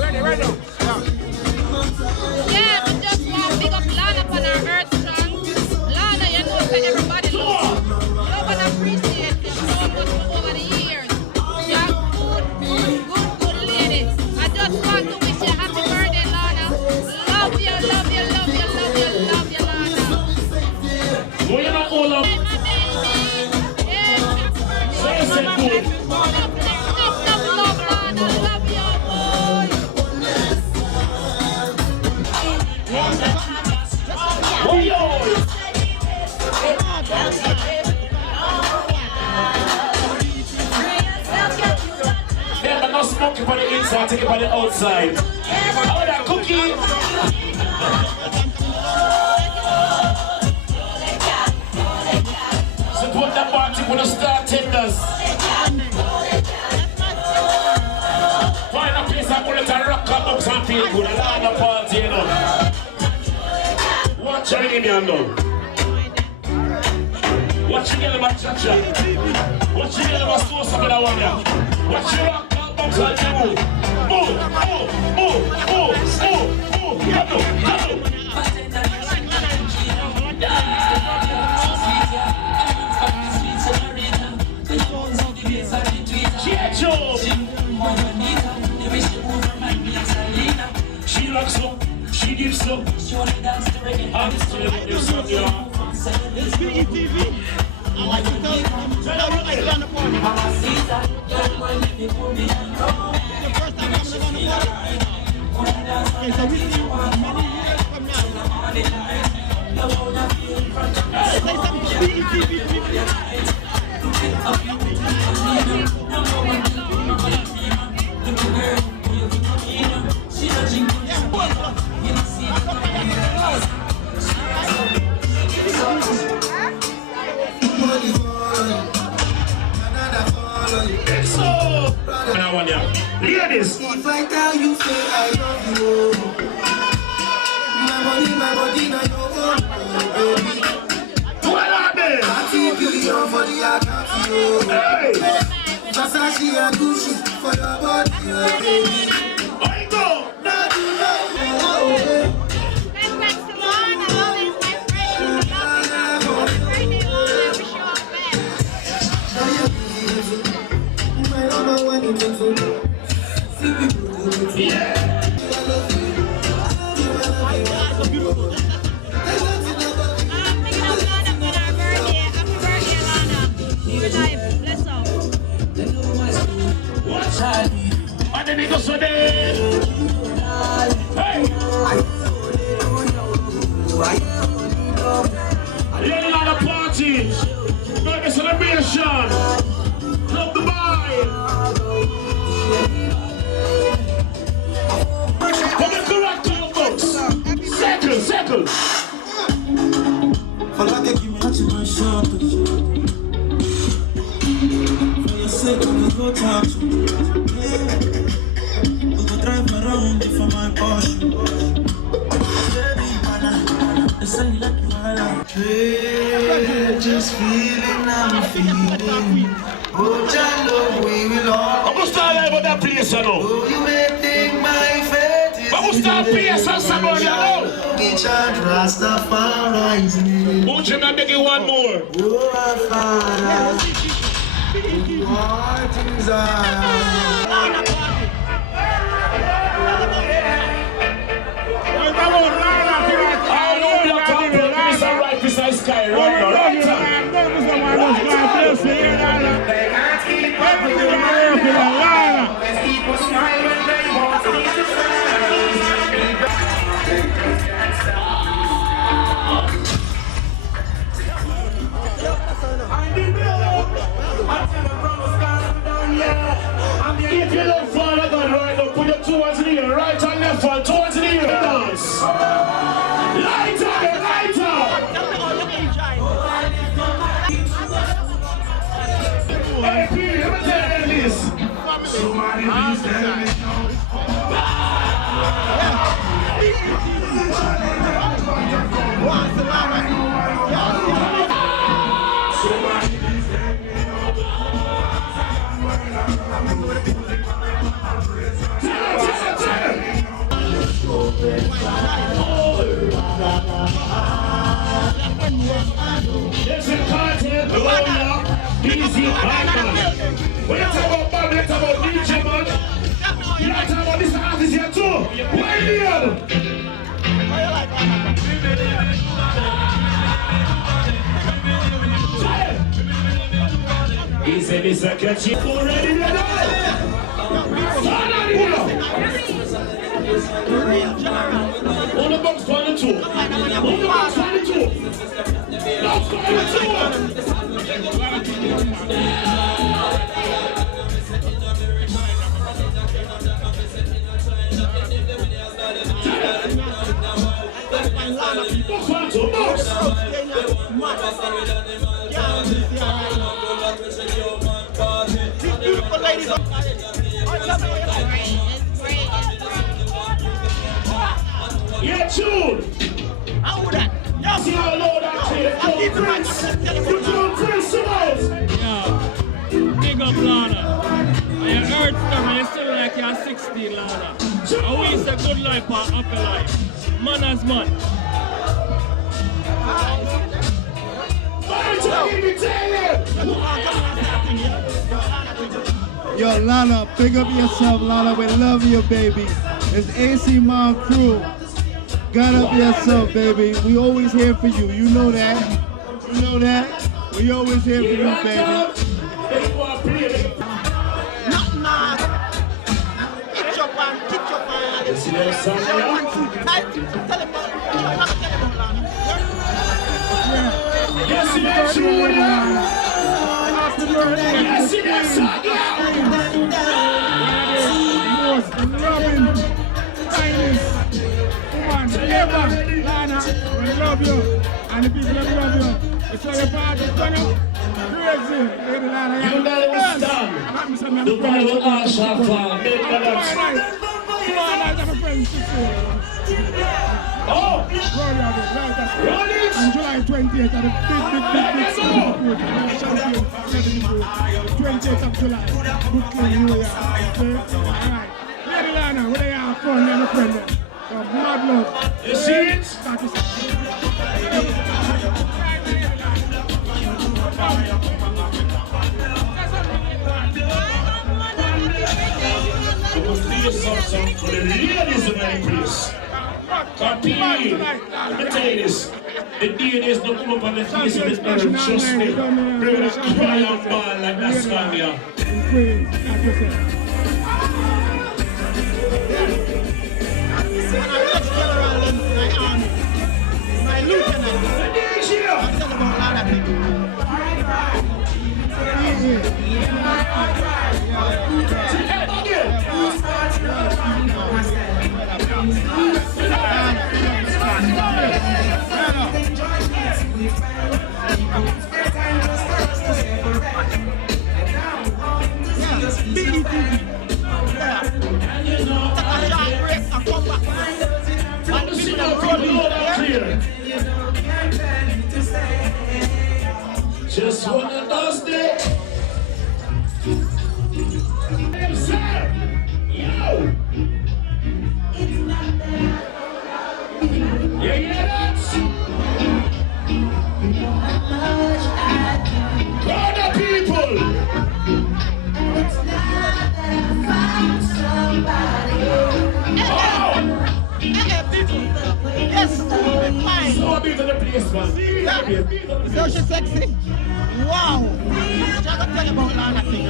Ready now. Yeah, we just want to big up Lana on our earth song. Lana, you know that everybody loves you. Love and appreciate you so much over the years. You're good lady. I just want to wish you happy birthday, Lana. Love you, love you, love you, love you, love you, Lana. Well, you're not all of Hey, my baby. Yes, happy birthday. so good. Love, Lana. Love you, boy. Yeah, but not smoking on the inside, take it on the outside. Oh, that cookie. Support the party for the star tenders. Find a place I'm going to rock up and feel good. I love the party, you know. Watch your name, you know. Watch you get about cha-cha. Watch you get about sauce up in that one, yeah. Watch you rock up and move. Move, move, move, move, move, move. Hello, hello. She rocks up, she gives up. I'm still in your son, yeah. It's JV.HDTV. I like to tell you, tell you I stand up on it. The first time I'm going to go on the party. Okay, so we see you many years from now. Say something to JV.HDTV. Ladies, if I tell you, say I love you, my body, now your own, baby. I feel billion for the account, hey, Versace and Gucci for your body, baby. I go. Thanks to Lana. Love is my friend. Love you. Happy birthday, Lana. Wish you all the best. My number one in the Yeah. And then it goes so there. Hey. Yelling at the party. Make a celebration. Love the vibe. Come on, correct call, folks. Circle. For like give me touching my shoulders. For your sake, I'm gonna go talk to you. We go drive around for my Porsche. Just feeling, I'm feeling. Oh, Jalo, we will all. I'm gonna start live with that place, you know. Oh, you may think my fate is. I'm gonna start place and somebody, you know. We chant Rastafari's name. Won't you make it one more? Oh, our Father. What is Sky right now, right now. If you don't follow God right now, put your two hands in the air, right and left one, two hands in the air, dance. Lighter. Hey, P, let me tell you this. Somebody please tell me. Easy, high man. When you talk about band, you talk about DJ man. You not talk about this artist here too. William. He said this a catchy. Already there. On the box 22. On the box 22. Box 22. Beautiful ladies. Yeah, tune. How would that? See how low that clear. Put your Prince. Yeah. Big up, Lorna. And you heard from me, you still like you're 16, Lorna. And we say good life or happy life. Man as man. Yo, Lana, big up yourself, Lana. We love you, baby. It's AC Mom Crew. Got up yourself, baby. We always here for you. You know that. You know that. We always here for you, baby. Not mad. Kick your pan. Yes, yes, Most loving, kindest woman ever. Lana, we love you. And the people that love you. It's all your party, turn up. Crazy. Lady Lana, you know it was done. The Bible Ash have made the dance. Oh! Roll it! On July 20th at the big championship. 20th of July. Brooklyn, New York. Alright. Lady Lana, we have fun and a friend. Mad love. You see it? You must do something for the ladies in my place. Copy. Let me tell you this. The DNA's not come up on the face of this earth, trust me. Bring it a cry and ball like that song here. My lieutenant. I'm talking about a lot of people. Just one of those days. Hey, sir. Yo. You hear that? Crowd of people. Yes, fine. So big to the place, man. So she's sexy. Wow. She's gonna tell you about Lana thing.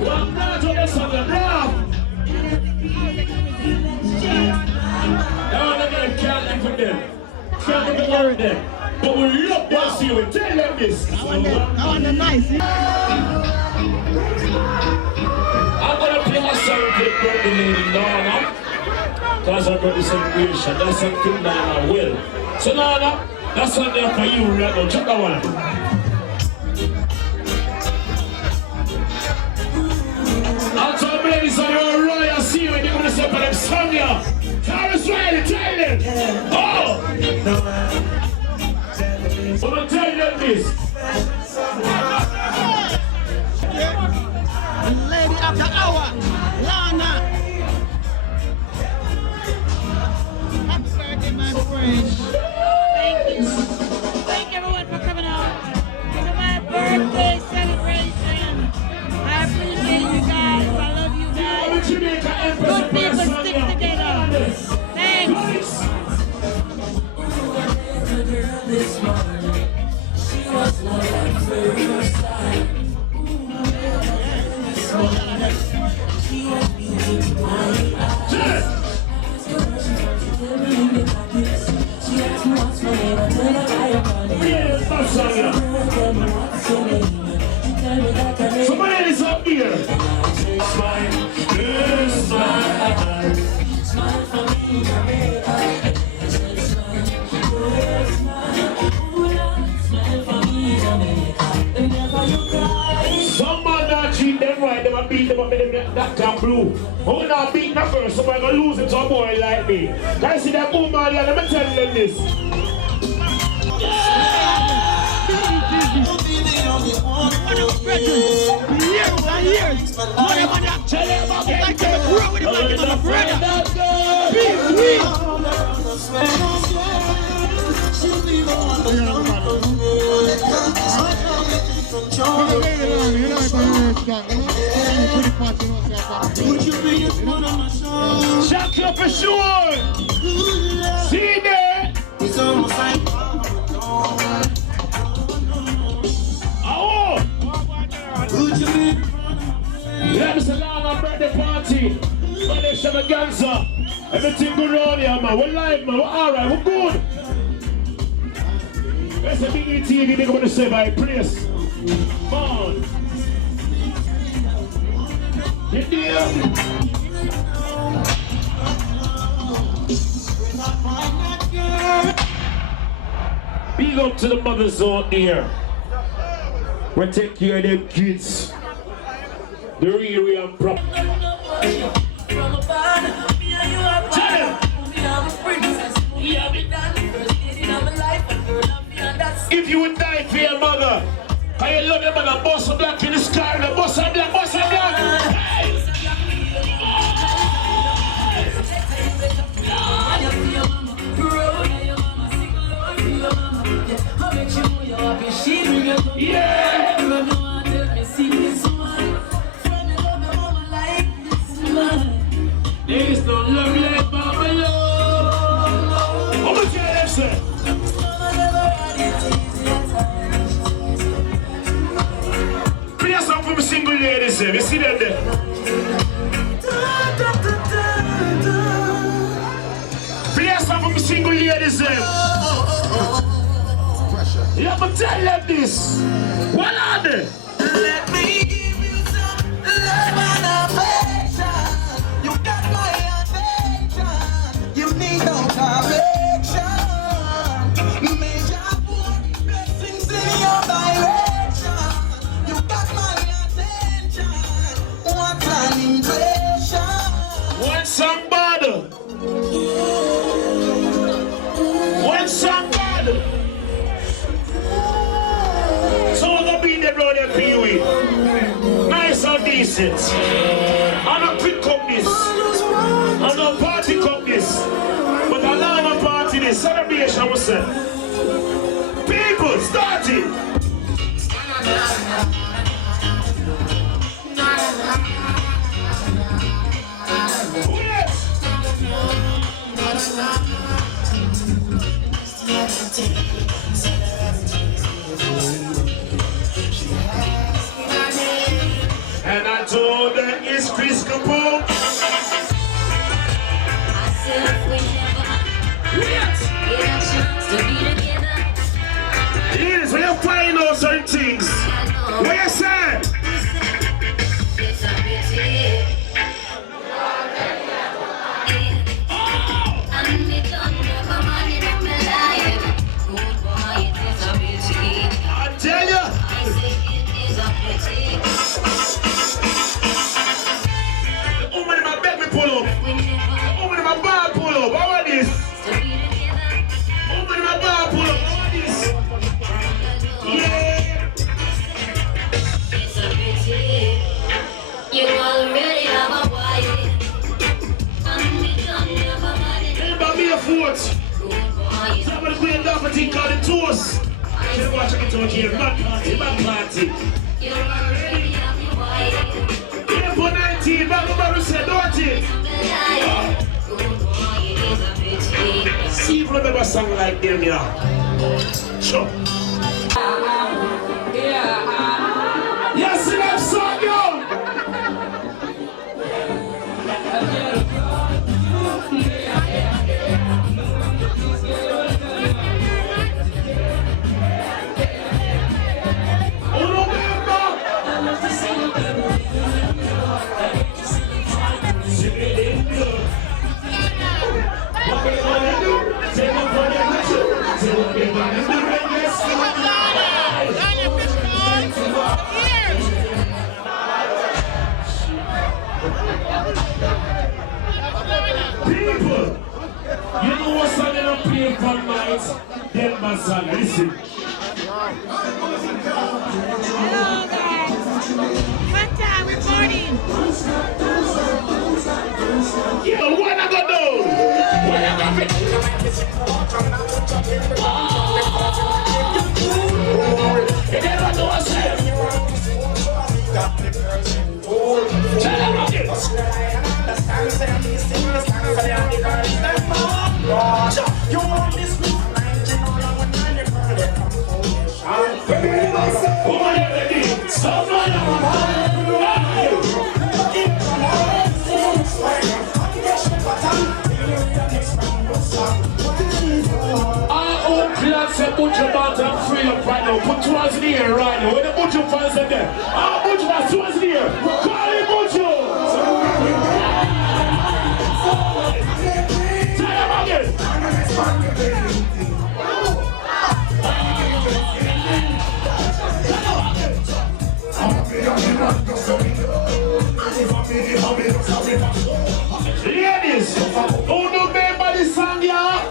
Well, that's what that's on the ground. Now they're gonna can't live with them. Can't live with them. But we love them, see you. Tell them this. I want the nice. I'm gonna play a song to the lady Lorna. Because I've got the celebration. That's something Lorna will. So Lorna, that's one there for you right now. Check that one. I'll tell the ladies on your royal see when you're gonna step on them song here. Taurus Riley, tell them. Oh! I'm gonna tell them this. Lady of the hour, Lana. Happy birthday, my friend. Thank you so Somebody is up here. Smile for me, Jamaica. Smile for me, Jamaica. Whenever you cry. Some man not treat them right, they will beat them up with them that can blue. Who not beat them first, somebody gonna lose it to a boy like me. Can I see that woman here? Let me tell them this. Years and years. Money, tell them about it. Like they grew with him like he's a brother. Big sweet. Shut up for sure. See there. It's almost like yeah, Mr. Lornas birthday party. Birthday extravaganza. Everything good around here, man. We're live, man. We're alright. We're good. There's a JV.HDTV. They're going to say by place. Come on. Get there. Big up to the mothers out there. We take care of them kids. The real and proper. If you would die for your mother, I love your mother, boss of black in the sky, the boss of black, boss of black. Hey! Yeah! There is no love like Mama love. What was your name, sir? Play a song from a single lady, sir. You see them there? Play a song from a single lady, sir. You have to tell them this. What are they? Let me give you some love and affection. You got my attention. You need no direction. May God put blessings in your direction. You got my attention. What an impression. When somebody. When somebody. So we're gonna be there around there for you. Nice and decent. And a quick companies. And a party companies. But a lot of party this celebration was said. People starting. Yes. And I told her it's Chris Capone. Yes, we are finding out certain things. What you say? I tell you. Woman in my bed me pull up. Woman in my bar pull up. How about this? Woman in my bar pull up. How about this? Yeah. You already have a wife. Anybody be a foot? Somebody going down for thing called the toast. You watch it out here. Mad party. You already have a wife. April 19, Bible said, don't it? See if you remember a song like them, yeah. Sure. Yes, see that song, yo. People, you know what song you don't play for nights? Then my song, listen. Hello guys. Fun time recording. Yeah, what I gonna do? What I gonna do? You never know what's up. Tell them again. You want this new put your bottom free up right now. Put towards the air right now. When the butcher fans are there, our butcher that's towards the air. Call him butcher. Tell him again. Ladies, who do remember this song, yeah?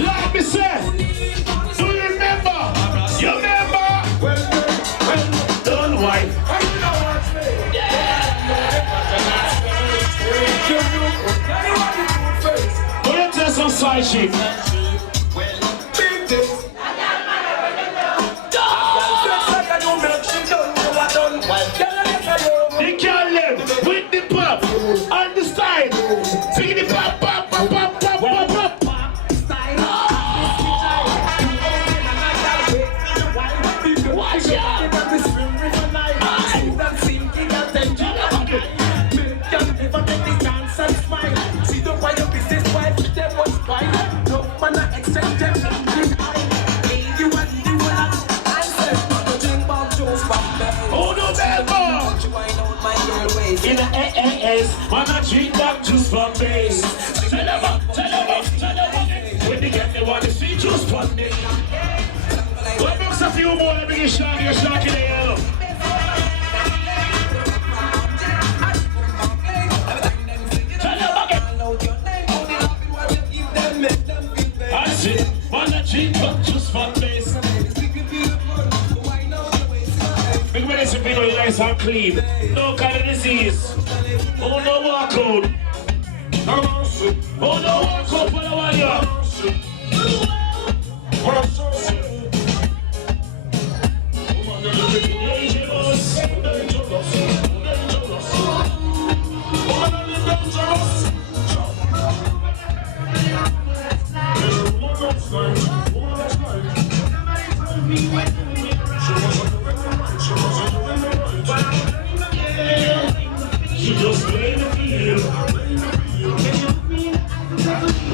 Let me say, do you remember? You remember? Don't white. Go and tell some side shit. They can't live with the pop and the style. See the pop, pop, pop, pop, pop, pop, pop. In the AAS, man, I drink that juice from base. Tell them up. When they get they want to see juice from me. What makes a few more let me get shot, you're shot in the yellow. Tell them again. I see, man, I drink that juice from base. Big medicine people nice and clean. No kind of disease. Oh no walk out. Oh no walk out for the one year. She just play the field.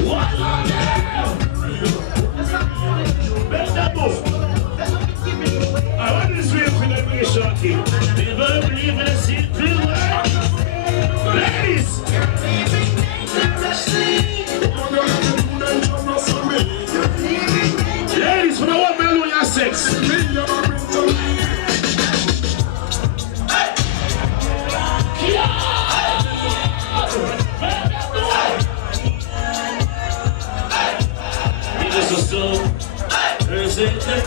What on there? Bend that move. I want this way for the way shorty. Never believe in a simple word. Ladies! Ladies, for the one man on your sex. There's a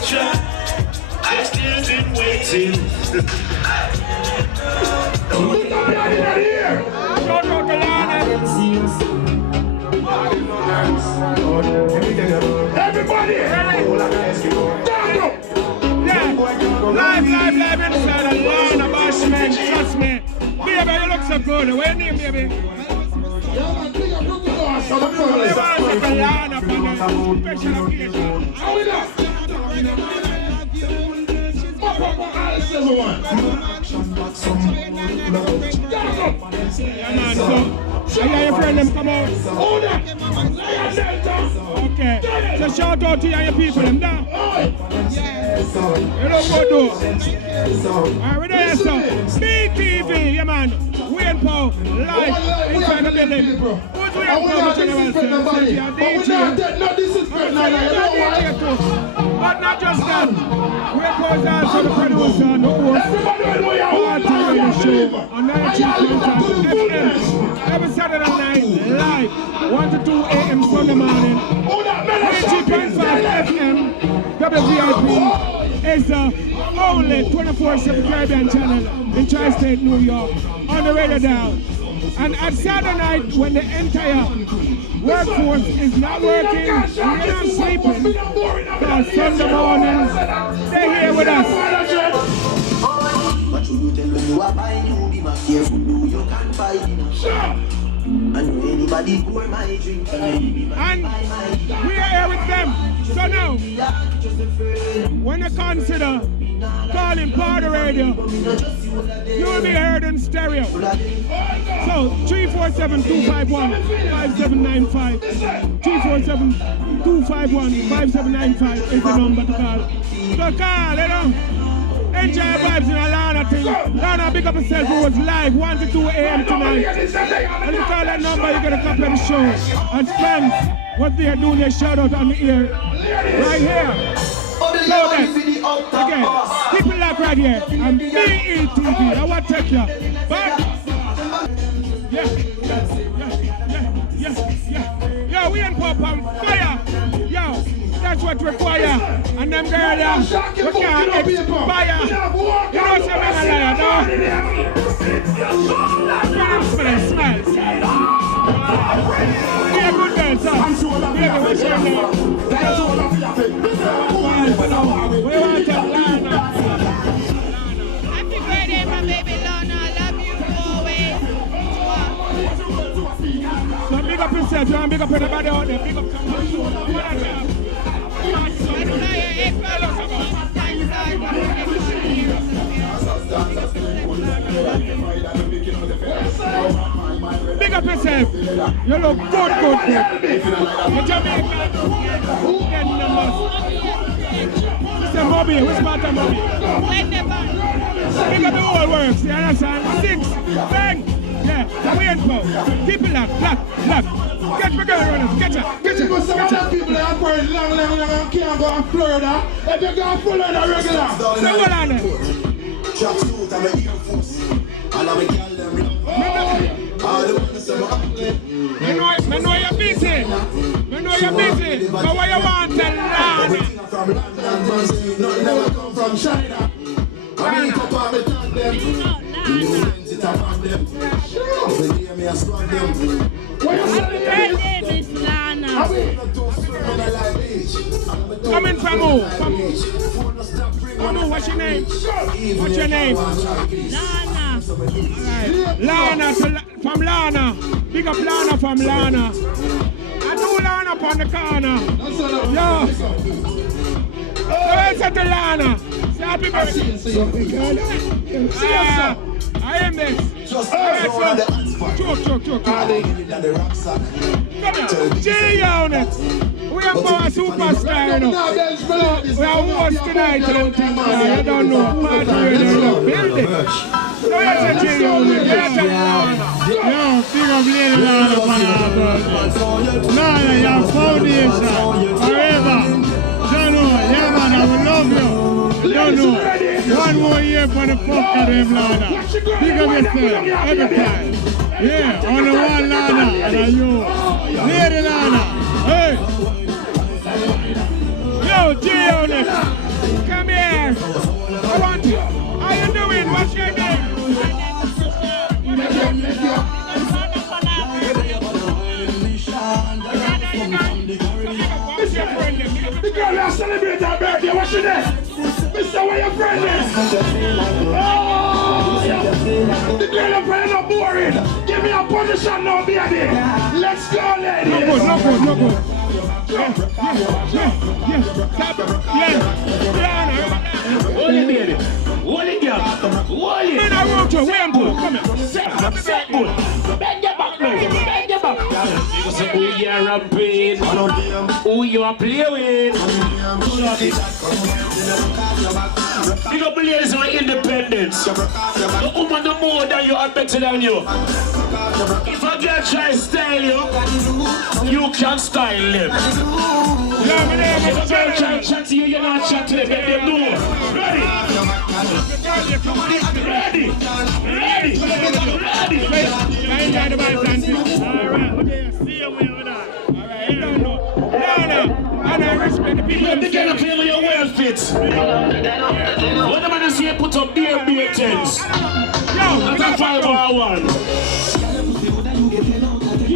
track, I've still been waiting. Look up here! Shout out to Lornas. Everybody! Live inside a line of bashment, trust me. Baby, you look so good. What's your name, baby? So your friend them come out. Okay. So shout out to your people them down. You don't go do. Alright, we're there, so. BTV, yeah man. Wayne Paul, live inside the building. Who's Wayne Paul? This is but not just that. Wayne Paul is also the producer and the host. Party Radio Show on 19.5 FM. Every Saturday night, live, 1 to 2 a.m. Sunday morning. 19.5 FM, WVIP is the only 24/7 Caribbean channel in Tri-State, New York, on the radio dial. And at Saturday night, when the entire workforce is not working, and they're not sleeping, for Sunday mornings, they're here with us. But you tell me you are buying, you be my careful, you can't buy it. And anybody pour my drink, and we are here with them. So now, when you consider calling Party Radio, you will be heard in stereo. So 347-251-5795, 347-251-5795 is the number to call. So call, you know. Enjoy vibes in a Lorna thing. Lorna, big up yourself who was live 1 to 2 a.m. tonight. And you call that number, you get a copy of the show. And friends, what they are doing, they shout out on the ear. Right here. So then, again, keep it locked right here. And BETV, I want to take you. But, Yo, we ain't pop on fire. Yo. That's what require. And them girls there, we can't expire. You know some men are liar, no? Smile. Be a good girl, son. Be a good girl. We want to Lorna. Happy birthday, my baby Lorna. I love you always. So big up yourself, you want big up everybody out there. Big up big up yourself. You look good. You're Jamaica. Get numbers. Mr. Bobby, which part of Bobby? Big up the whole works, you understand? 6, bang! Yeah, we ain't go. Keep it locked. Get my girl runners, get her. People are going long, can't go to Florida. If you go to Florida regular. So what on it? Tracksuit and my earphones. All of my girl them all the ones that I know you're busy. But what you want to learn? from London, Brazil, nothing never come from China. I need to talk with them. You sit upon them. They hear me, I strong them. What you say? Miss Lorna. Coming from who? From who? What's your name? Lorna. From Lorna. Big up Lorna from Lorna. I do Lorna up on the corner. Yo. Where's at the Lorna? Say happy birthday. I am this. Alright, so. Choke. Come here. J-Unit. We are more superstar, you know. We are hosts tonight, you don't think. You don't know. Party Radio, you building. So here's a J-Unit. Here's a Lorna. Yo, big up Lady Lorna for our birthday. Lorna, your foundation. Forever. Don't know. Yeah, man, I will love you. Don't know. One more year for the fuck of them, Lorna. Big up yourself. Every time. Yeah, only one Lorna. And you. Lady Lorna. Hey. Yo, G-Unit. Come here. I want you. How you doing? What's your name? The girl that celebrate her birthday, what's she there? Mister, where your friend is? Oh, yeah. The girl that friend is not boring. Give me a position now, baby. Let's go, ladies. No good. Yeah. Hold it, baby. Hold it, girl. Hold it. Man, I wrote you. Where am I? Come here. Set good. Bend your back now. Bend your back. You say, who you are ramping? Who you are playing with? Big up the ladies who are independence. The woman no more than you are better than you. If a girl try to style you can style them. If a girl try to chat to you, you're not chat to them. Let them know. Ready? And I respect the people. Let me get up here with your well fits. When the man say put up beer tents. That's a 5-1.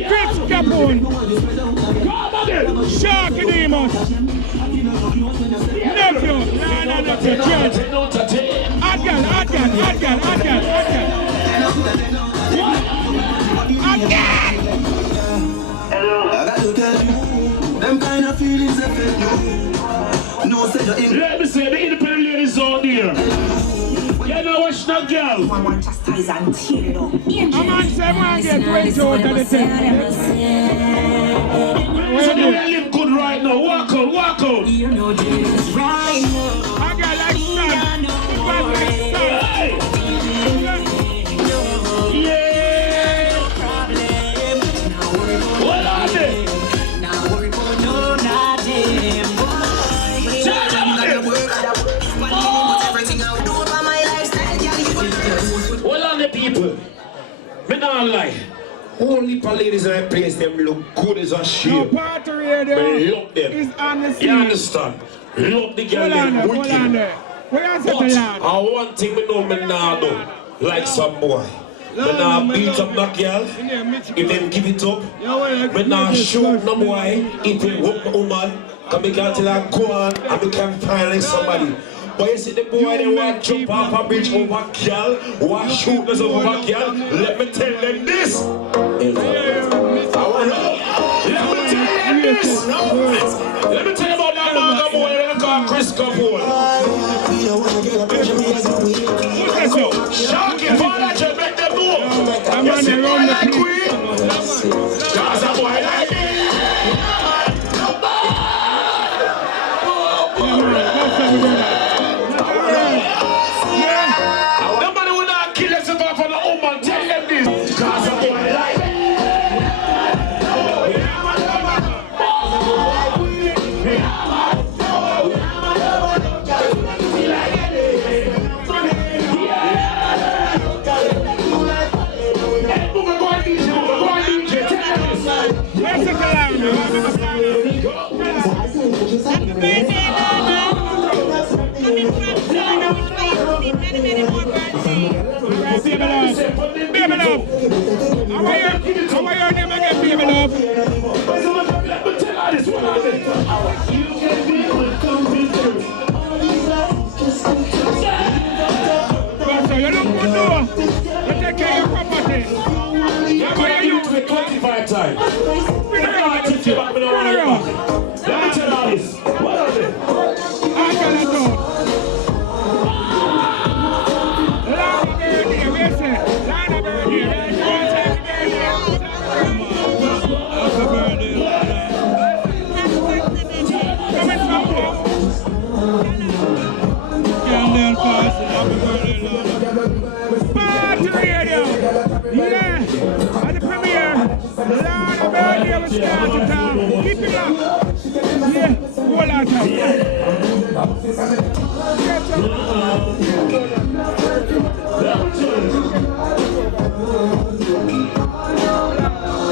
Chris Capone. Come again. Sharky Demos. Nephew. Hot girl. Them kind of feelings affect you. No, say you're in. Let me say, the independent ladies out there. You know what's that girl? A man say, man, get 20 out of the 10. So you will live good right now. Walk out. A girl like sun. Man like sun. Yeah. What are they? What are the people? Me not lie. Only for ladies in that place, them look good as a No sheep. party radio. Me love them. Is on the scene. You understand? Love the girl, Hold on them there. wicked. Where you But say the one thing me know me nah do, like some boy. Me nah beat up no girl, if them give it up. Me nah shoot no boy, if they whoop my woman. Cause me can't tell her go on, and me can find like somebody. But you see the boy, they want to jump off a bridge over girl, want to shoot us over girl. Let me tell them this. Let me tell them this. Let me tell you about that manga boy that called Chris Capone. Sharky, father, you make them know. You see boy like Queen? Cause a boy like me. Nobody will not kill yourself off on the woman. Tell them this. Cause a boy like me. Baby love. How are your name again, baby love? Let me tell her this one. You can be with computer. So you look good though. You take care of your property. How are you to it 25 times? Bring it around. Let me tell her this. What are they? I tell you so. Lorna Birthnight, where you say? Lorna Birthnight. Coming from home. Party radio. Yeah. At the premiere. Lorna Birthnight will start to town. Keep it up. Yeah. Hold on time.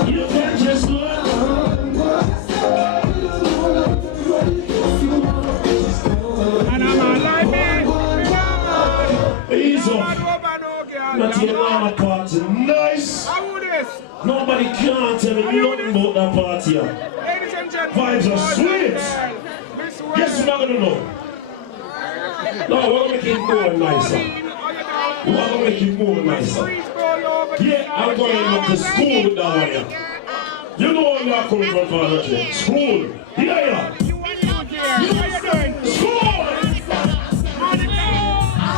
You can just look. And I'm alive, man. Ease up. Not your mama party. Nice. How would this? Nobody can tell me nothing about that party. Ladies and gentlemen, Vibes are sweet. do know? No, we're gonna make it more nicer. We're gonna make it more nicer. Yeah, I'm going up to school with that one here. You know where you're coming from, Father J. School. Yeah. School!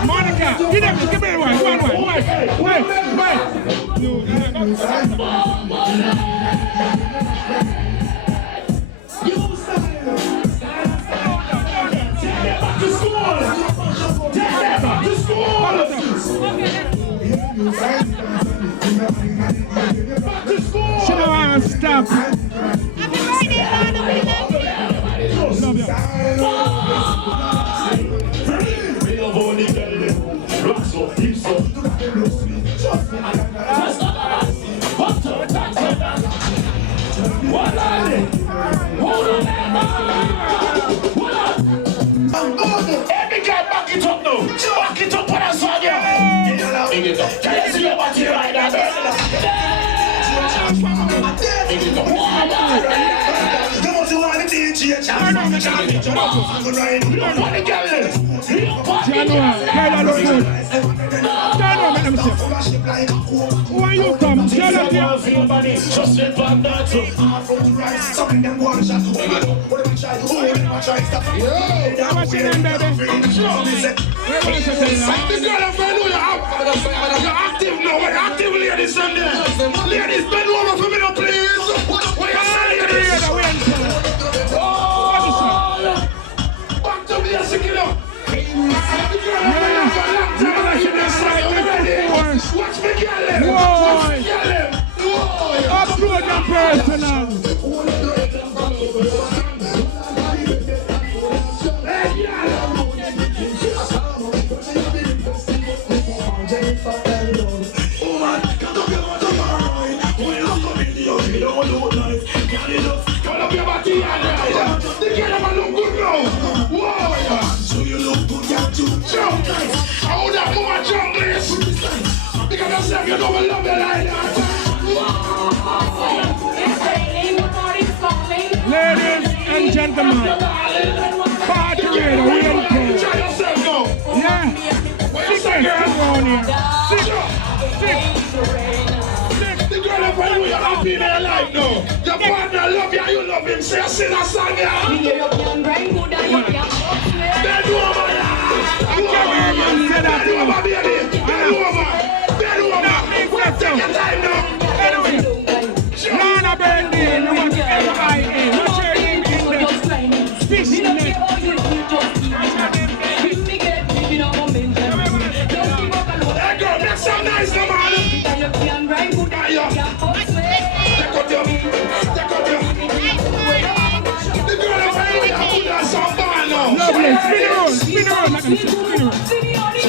Monica, give me one. Wait. She don't want to stop. Every guy back it up now. Back it up on us one, yeah. Can you see your body right now? Why you come? Tell us here. Just let back that too. What's your name, baby? The girl of I know you're active now. We're active, ladies and gentlemen. Ladies, bend over for me now, please. What you saying, ladies? Back to me, yes, you know. The girl of watch me, girl. Up close and personal. You don't love your life. Ladies and gentlemen, party radio, we don't care. Try yourself now. Yeah. Six around here. Six. The girl of you are happy in her life now. Your partner love you, you love him. Say a sing a song, yeah. Bend over, yeah. I can't even say that. Bend over, baby. Bend over. Take your time now. Anyway, Lorna Birthnight, you want L-I-A. What's your name in the fishnet? Hey, girl, make some nice, no man. The girl of you are put on some band now. Lovely. Spin around, like I'm saying. Spin around.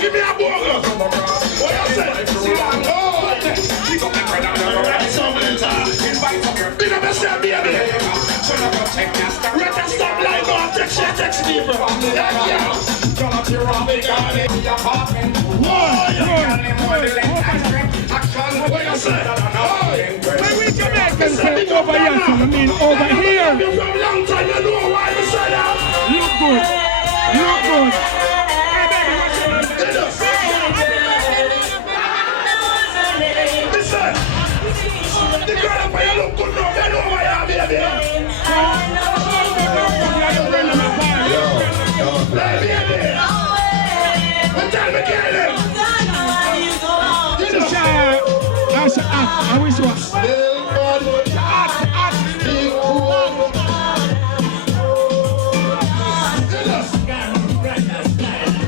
Give me a burger. What you say? Big up yourself, baby. Let us stop like that. Text people. What you say? When we Jamaicans say over here, I mean over here. From long time, you know why you say that? Look good. Look good. Listen, the girl up here look good now, bend over here, baby. Baby, tell me, girl. I wish you was.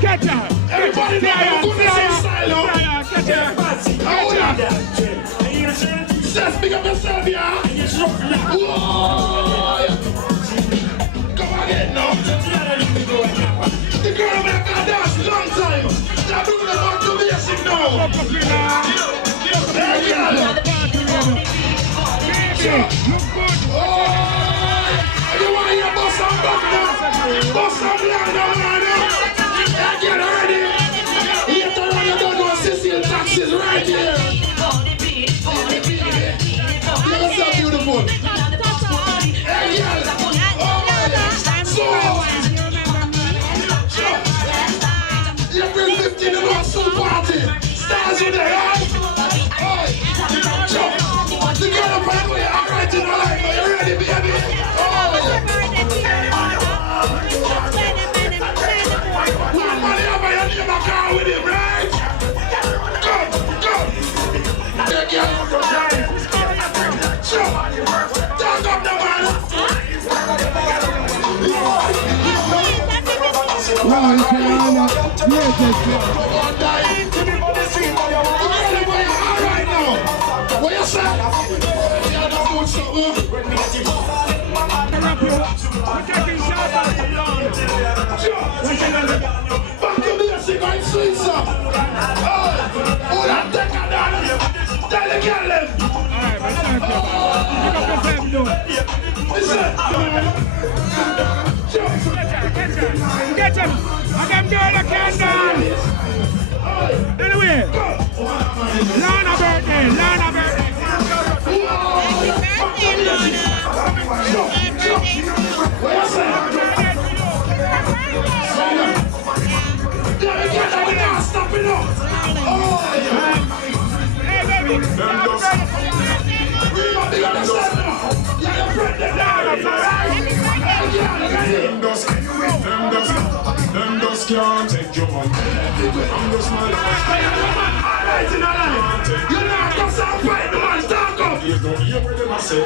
Catch her. Everybody know how good this is style, no? Catch her. Just pick up yourself, yeah. Whoa. Come again now. The girl make a dance long time. They're doing about to basic now. Hey, girl. birthday. Look good. You want to hear bust some buckner? Bust some Lorna, man. Get ready. Later on, you don't know Cecil taxes right here. You're so beautiful. Hey, girl. You bring 15 and a soul party. Stars with the right? The girl up and way, I'm right in the line. Are you ready, baby? One money over your name, I car with him, right? Go. Take care of your guys. Talk up the man. Wow, it's Lorna. Right now. What you say? We're taking shots out of Lorna. Back to music, I'm sweet, sir. Oh, that take a dance. Tell the girl them. Alright, my son, pick up yourself, though. Listen. Get him! I got girl that can dance! Anyway, Lorna birthday, Lorna birthday! Hey baby! Them just can't take your money. I'm just my life. You're not going to fight the man. Talk up. You don't hear what they say.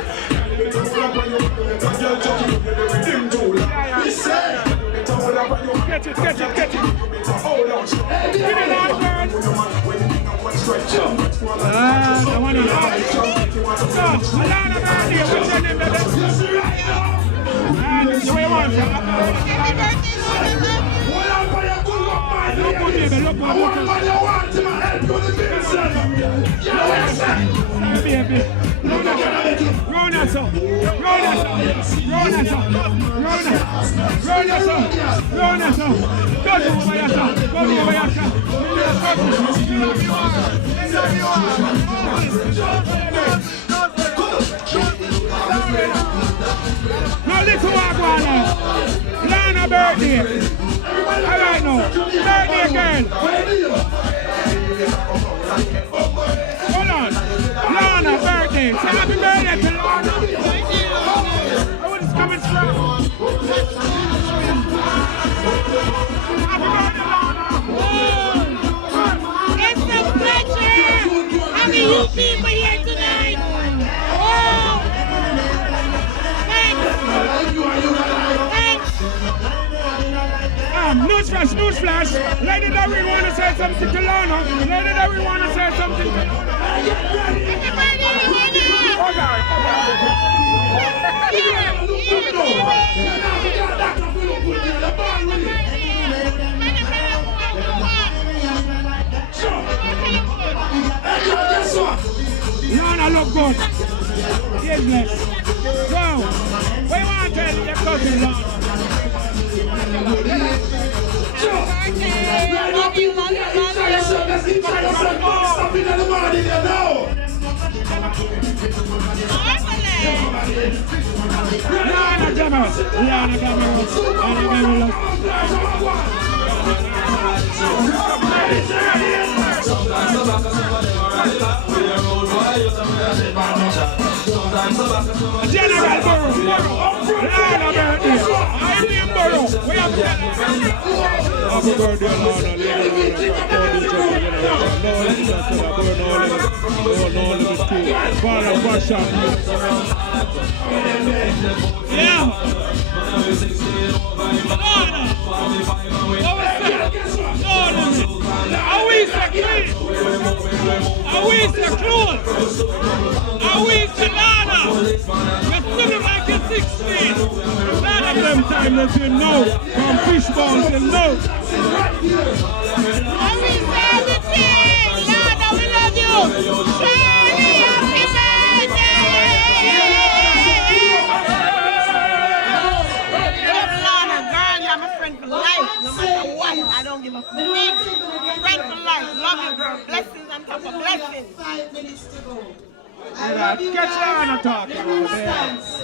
Get it! Give me that bird! I want to know. So, Lorna birthday, what's your name, baby? The way you want it. Happy birthday, Look good, baby, look good. Baby, roll that up. Go over now listen what I want now. Lorna birthday. Alright now. Birthday girl. Hold on. Lorna birthday. Say happy birthday to Lorna. I want to come and strong. Happy birthday, Lorna. It's a pleasure having you people here tonight. Oh. Newsflash. Lady Darwin want to say something to Lorna. Lady Darwin want to say something to Lorna. Lorna look good. Yes, bless. Wow. What you want to tell your cousin, Lorna? General Burrow, we have happy birthday, Lorna. Yeah. Are we secret? Are we secure? Are we Lorna? You're feeling like you're 16. None of them time they say no. From fishbone till no. Are we 17? Lorna, we love you. Shirley, happy birthday! of a blessing. 5 minutes to go. I Yeah, love you catch Lorna guys. talking The over room there. stands.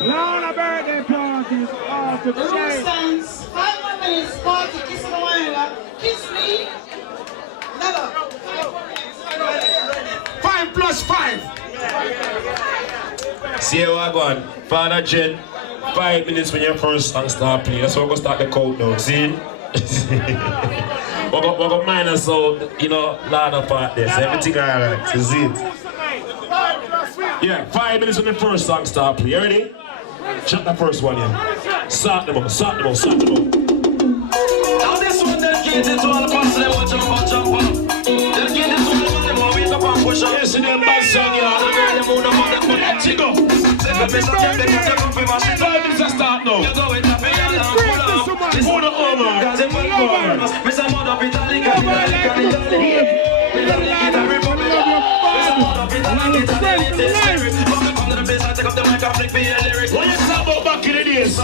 Lorna birthday party is off the The room chain. stands. 5 more minutes. Party, kiss the one. Kiss me. Love. 5 plus 5. See how I go on. Father Jen, 5 minutes when your first song start playing. That's why we're going to start the countdown. See? we're going to minus out, you know, Lorna part there. So everything alright. So see it? Yeah, 5 minutes when the first song start playing. You ready? Shut the first one in. Start them up, start them up, start them up. Now this one dedicated to all the pastors that want to jump up. Dedicated to all the man that wake up and push up. Yes, in them bad song, yeah. Let's go. 5 minutes to start now. Hold on, over. What you talk about back in the days?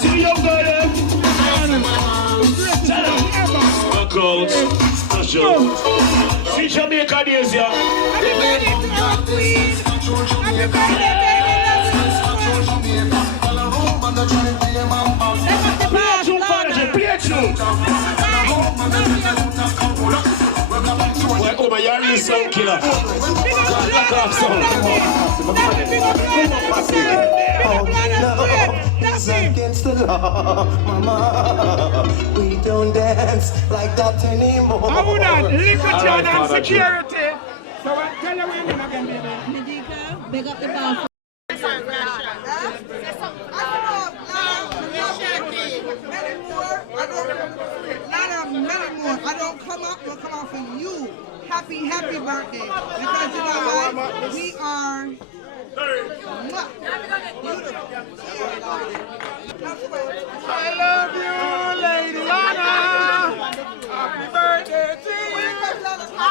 See you brother. Look out. Special. See Jamaica days, yeah. Happy birthday to our queen. Happy birthday, Play a tune. Well, oh my, you're really sound killer. Lock off sound. Against the law, mama. We don't dance like that anymore. I would not lick at you and security. So I tell you when again, baby. Big up the boss. I don't come up, we'll come out for you. Happy birthday. Because you know what? We are I love you, Lady Lorna. Happy birthday to you.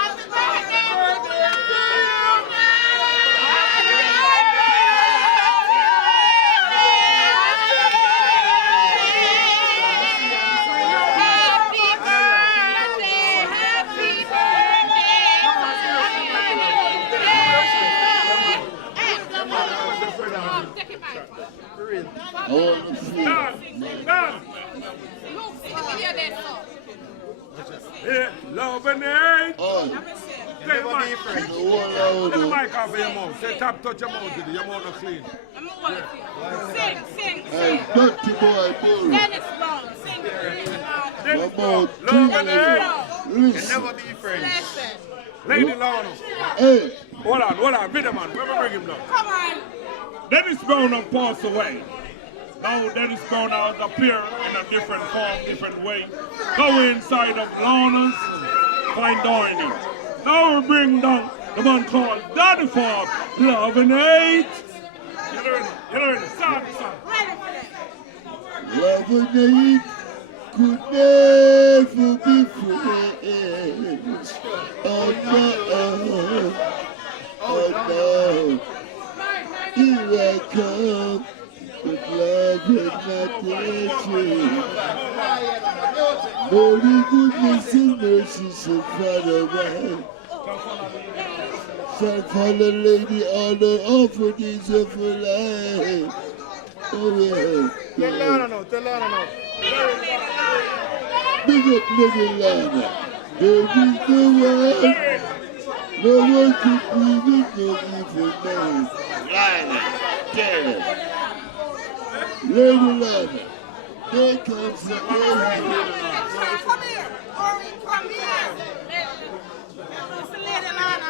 happy birthday. Yeah, love and hate. Never be friends. Let the mic off of your mouth. Say tap touch your mouth, your mouth not clean. Sing. Dirty boy, boy. Dennis Brown, sing. Love and hate. Never be friends. Listen. Lady Lorna. Hey. Hold on, Rhythm man, where we bring him down? Come on. Dennis Brown has passed away. Now Dennis Brown has appeared in a different form, different way. Go inside of Lorna's, find Dorothy. Now we bring down the man called Daddy Ford, Love and Hate. You learn it. Start the song. Love and hate could never be friends. Oh no. Here I come with love and not hatred. Holy goodness and mercy shall follow right. Shall follow Lady Honor offer these of her life. Oh yeah. Tell Lorna now. Big up Lady Lorna. There is no one. No one could even know evil name. Lorna, tell her. Lady Lorna, there comes the end. Come here. Ori, come here. Lady Lana.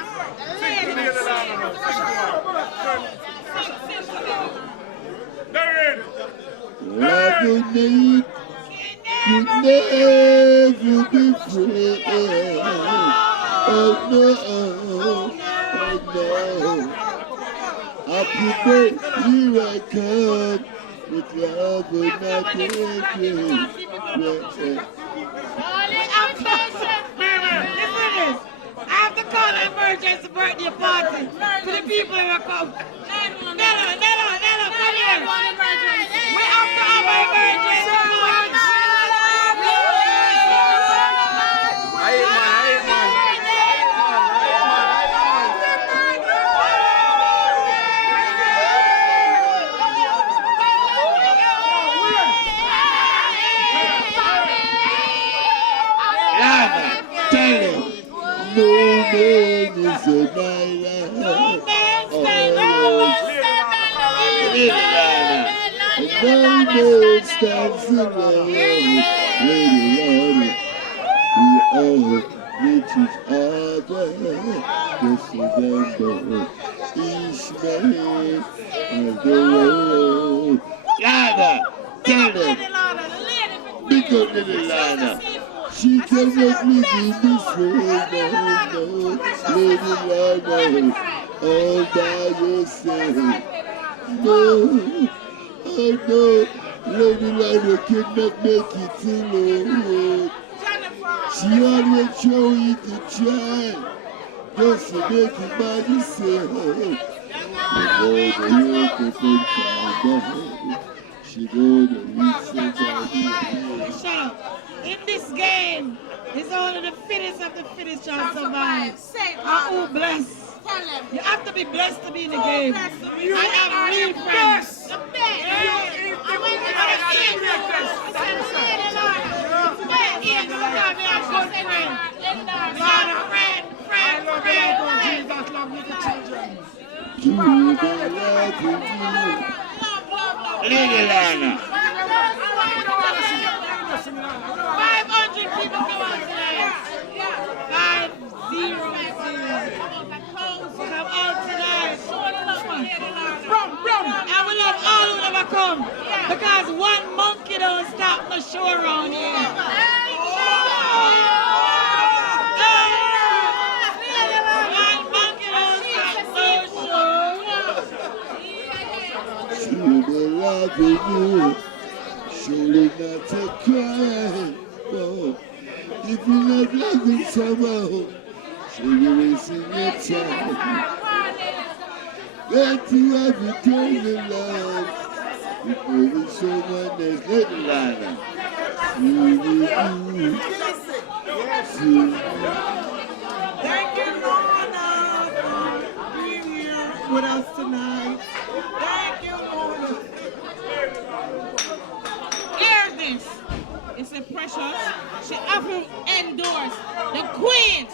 Love and hate could never be friends. Oh no. Happy birthday, here I come with love and not hatred. I have to call an emergency birthday party for the people who come. Nella, come here. We have to have an emergency party. No man stand alone. Lady Lana. No man stands alone. Lady Lana. We all need each other. Just remember each man on the road. Lana, tell them. Big up Lady Lana. She cannot live in this world, no. Lady Lana, all by yourself. No, oh no, Lady Lana cannot make it alone. She always show you to try, just to make it by yourself. She go to reach somebody. Shut up. In this game, it's only the fittest of the fittest shall survive. Who blessed? You have to be blessed to be in the game. I have real friends. The Lady Lana. 500 people come on tonight. 500. Come out tonight. And we love all who never come. Because one monkey don't stop the show around here. One monkey don't stop the show. She will be loving you. Surely not to cry. Oh, if you're not loving someone, surely wasting your time. Got to have eternal love before someone else. Lady Lana. Thank you, Lorna, for being here with us tonight. Thank you, Lorna. Hear this. It's a precious. She often endorsed the queen.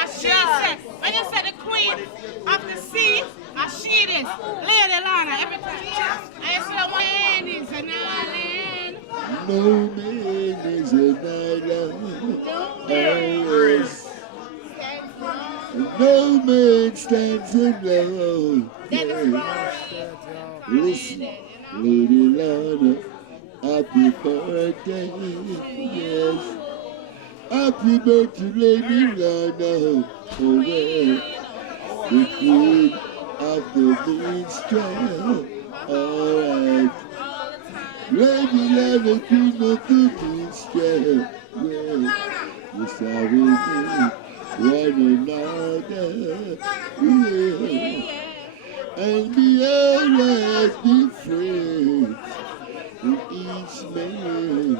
As she said, when you said the queen of the sea, as she is, Lady Lana, every time. I say, when is an island? No man is an island. Always. No man stands alone. Listen, Lady Lana, happy birthday, yes. Happy birthday, Lady Lana. Oh, well, the queen of the minstrel. Alright. Lady Lana, queen of the minstrel. Well, yes, I will be one another. Yeah. And be always be friends with each man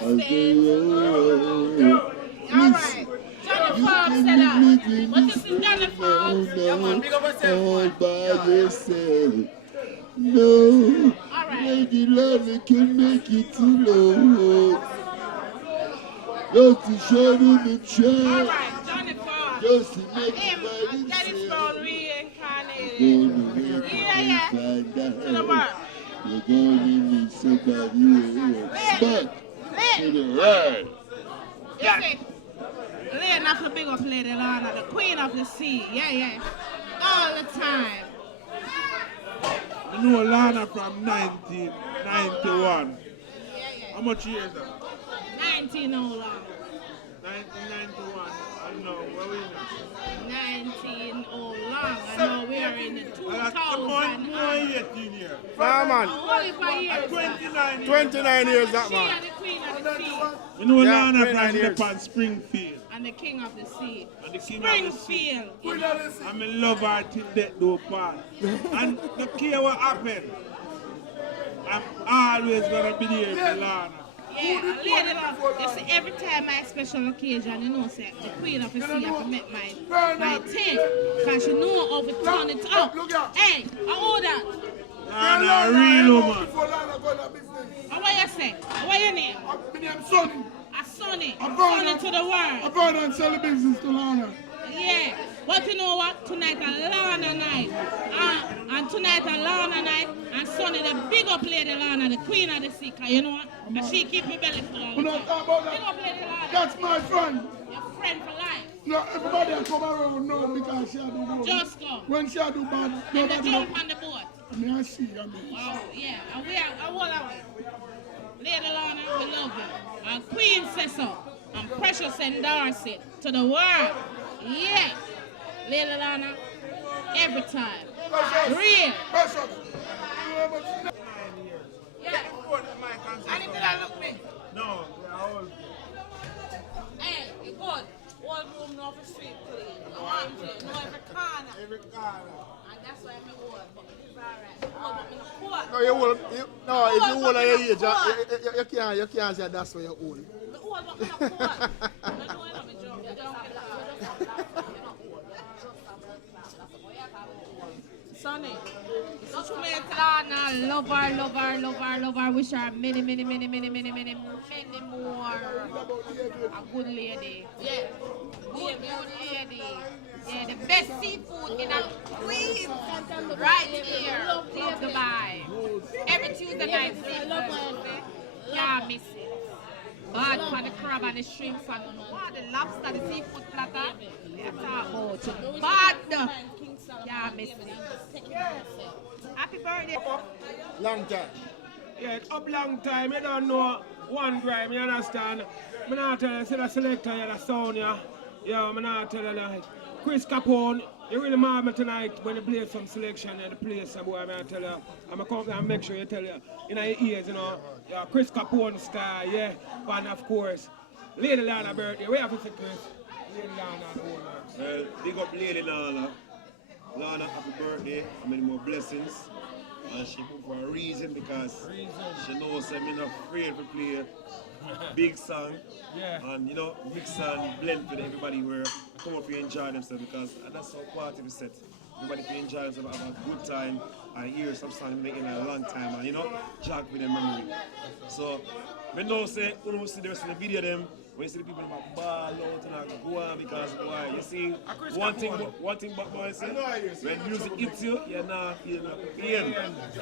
of the road. Listen, you can live in this world, no, all by yourself. No, Lady Lana can make it alone. Just to show them the child, just to make it by themselves. You're gonna need somebody else. But to the right. Lady, not to big up Lady Lana, the queen of the sea. Yeah. All the time. You know Lana from 1991. How much years is that? 19 how long? 1991. I don't know. Where we now? 19 how long? I know we are in the 2000. More yet in here. Nah, man. Only for years. 29 years, that She man. and the queen of the sea. You know Yeah, Lana 29 from years. Japan, Springfield. And the king of the sea. And the king of the sea. Springfield. I'm in love her till death do part. And the care what happened. I'm always gonna be there for Lana. Yeah, Lady Lana. You see, every time my special occasion, you know, say the queen of the sea have to make my thing. Because you know how to turn it up. Hey, hold on. Lana, a real woman. What you say? What your name? My name is Sonny. A Sonny. I'm Sonny to the world. I'm going on sell the business to Lana. Yeah. But you know what? Tonight a Lorna night. And tonight a Lorna night. And Sunday the big up Lady Lorna, the queen of the sick. You know what? And she keep me belly full all the time. Big up Lady Lorna. That's my friend. Your friend for life. No, everybody will come around now because she do good. Just come. When she do bad, And nobody they jump on the boat. I mean, I see, I mean. Oh, yeah. And we are all away. Lady Lorna, we love you. And Queen says so. And Precious endorse it to the world. Yeah. Lady Lorna, every time. Real. Precious. Yeah. Anything that look me? No, they are all. Hey, you good. All room now for street clean. I want you. Know every corner. Every corner. And that's why I'm old. But it's alright. Old but me no cold. No, you will. No, if you old at your age, you can't say that's why you're old. Me old but me no cold. I know I love me joke. You don't get that. Sonny, Lorna, love her. Wish her many more. A good lady. Yeah. Good lady. Yeah, the best seafood in a Queens. Right here. Love Dubai. Every Tuesday night seafood. Can't miss it. Bad for the crab and the shrimps and the lobster, the seafood platter. Let's talk about it. Bad. Can't miss it. Happy birthday. Long time. Yeah, it's up long time. You don't know one grime, you understand? I'm not telling you, see the selector, you the sound, yeah. Yeah, I'm not telling you, like, Chris Capone, you really mad me tonight when you play some selection and the place, boy, I'm going to tell you. I'm going to come and make sure you tell you, in your ears, you know, yeah, Chris Capone star, yeah. And of course, Lady Lorna birthday. Where have you seen Chris? Lady Lorna, the whole man. Well, big up Lady Lorna. Lorna, happy birthday, and many more blessings. And she put for a reason because she knows I'm not afraid to play big song. Yeah. And you know, big song blend with everybody where I come up here and enjoy themselves because that's how party we set. Everybody can enjoy themselves, have a good time and hear some song making a long time and you know, jog with their memory. So, when now say, when we see the rest of the video them, when you see the people about ball out and go on because boy, you see one thing but boy say, when music hits you, you're not feeling no pain.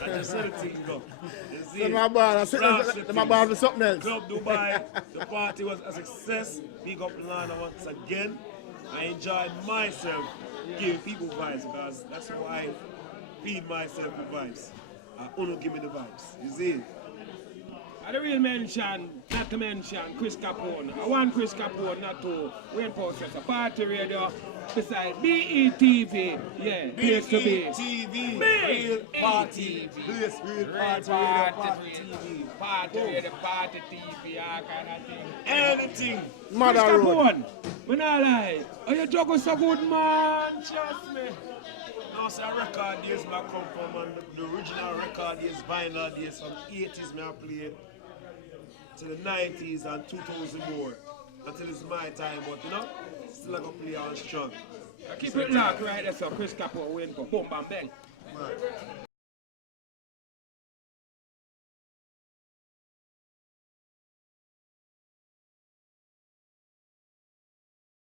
That's just how the thing go. You see, My ball for something else. Club Dubai, the party was a success. Big up Lorna once again. I enjoyed myself giving people vibes because that's how I feed myself with vibes. Uno give me the vibes. You see? And the real mention, not to mention Chris Capone. I want Chris Capone, not to reinforce a party radio beside BETV. Yeah, place to be. TV, real party. Place, real party, Party radio, party TV, all kind of thing. Anything. Chris Capone, me not lie. Oh, you juggle so good, man. Trust me. No, so record days I come from and the original record days, vinyl days from 80s I play to the 90s and 2000 more. Until it's my time, but you know, still I go play on strong. Keep it locked right there, so Chris Capone win for boom bam bang.